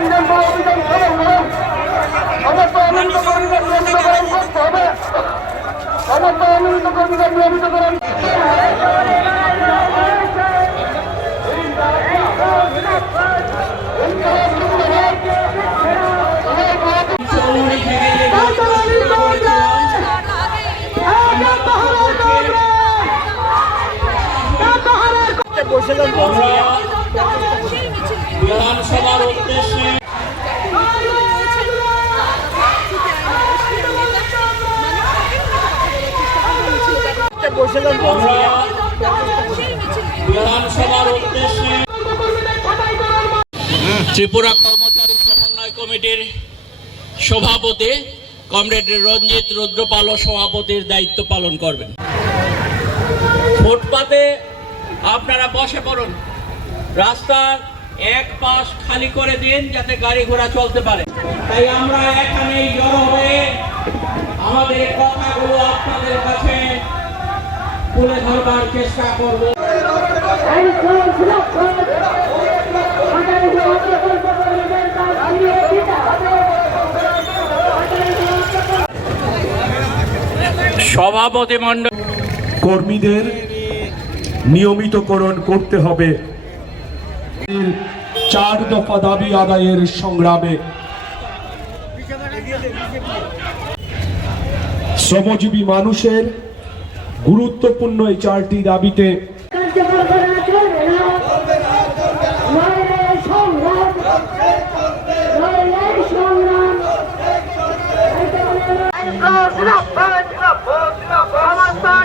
বিধানসভা অভিযান সফল করেন। সমস্ত অনিয়মিত কর্মীদের নিয়মিতকরণ করতে হবে। সমস্ত অনিয়মিত কর্মীদের নিয়মিতকরণ বিধানসভার উদ্দেশ্যে বিধানসভার উদ্দেশ্যে ত্রিপুরা কর্মচারী সমন্বয় কমিটির সভাপতি কমরেড রঞ্জিত রুদ্রপাল সভাপতির দায়িত্ব পালন করবেন। ফুটপাতে আপনারা বসে পড়ুন, রাস্তার এক পাশ খালি করে দিন যাতে গাড়ি ঘোড়া চলতে পারে। তাই আমরা এখানেই জড়ো হয়ে আমাদের কথাগুলো আপনাদের কাছে তুলে ধরবার চেষ্টা করব। সভাপতি মণ্ডল কর্মীদের নিয়মিতকরণ করতে হবে। 4 দফা দাবি আদায়ের সংগ্রামে শ্রমজীবী মানুষের গুরুত্বপূর্ণ এই 4টি দাবিতে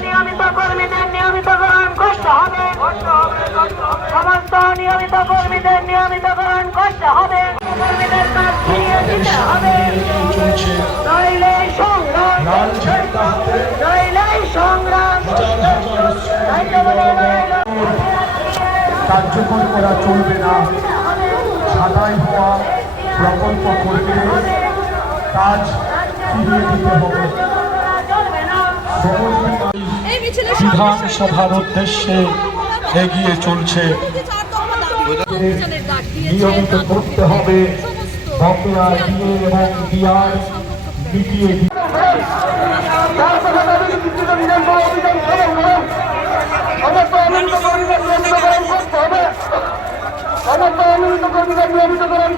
নিয়মিত কর্মীদের নিয়মিতকরণ করতে হবে। সমস্ত নিয়মিত কর্মীদের নিয়মিতকরণ করতে হবে। কর্মীদের কাজ ফিরিয়ে দিতে হবে। নইলে সংগ্রাম, নইলে সংগ্রাম কার্যকর করা চলবে না। ছাঁটাই হওয়া প্রকল্প করতে কাজ ফিরিয়ে দিতে হবে। বিধানসভার উদ্দেশ্যে এগিয়ে চলছে। নিয়মিত করতে হবে বকেয়া দিয়ে এবং দিয়ার মিটিয়ে বিধানসভা অভিযান সফল করেন। সমস্ত অনিয়মিত কর্মীদের নিয়মিতকরণ করতে হবে। সমস্ত অনিয়মিত কর্মীদের নিয়মিতকরণ